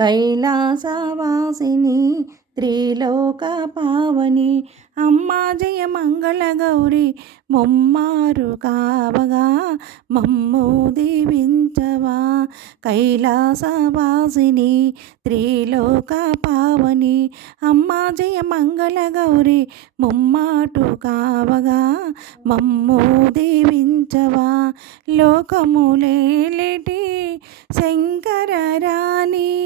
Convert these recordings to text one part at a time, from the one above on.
కైలాసవాసిని త్రిలోక పావని అమ్మ జయ మంగళ గౌరి మొమ్మారు కావగా మమ్ము దీవించవా. కైలాసవాసిని త్రిలోక పావని అమ్మ జయ మంగళ గౌరి ముమ్మాటు కావగా మమ్ము దీవించవా. లోకములేటి శంకర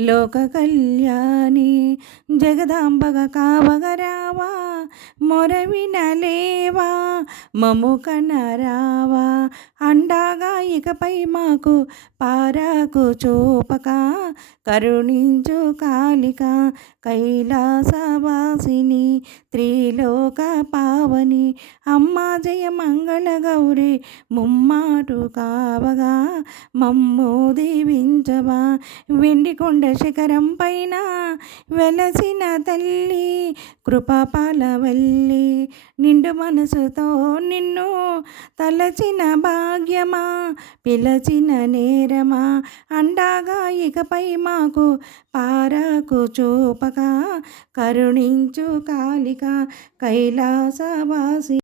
లోక కళ్యాణి జగదాంబగ కావగరావా మొరవినలేవా మము కనరావా అండాగా ఇకపై మాకు పారాకు చూపక కరుణించు కాలిక కైలాసవాసిని త్రిలోక పావని అమ్మా జయ మంగళ గౌరి ముమ్మాటు కావగా మమ్ము దీవించవా వెండి కొండ శిఖరం పైన వెలసిన తల్లి కృపపాలవల్లి నిండు మనసుతో నిన్ను తలచిన భాగ్యమా పిలచిన నేరమా అండాగా ఇకపై మాకు పారకు చూపక కరుణించు కాలిక కైలాసవాసి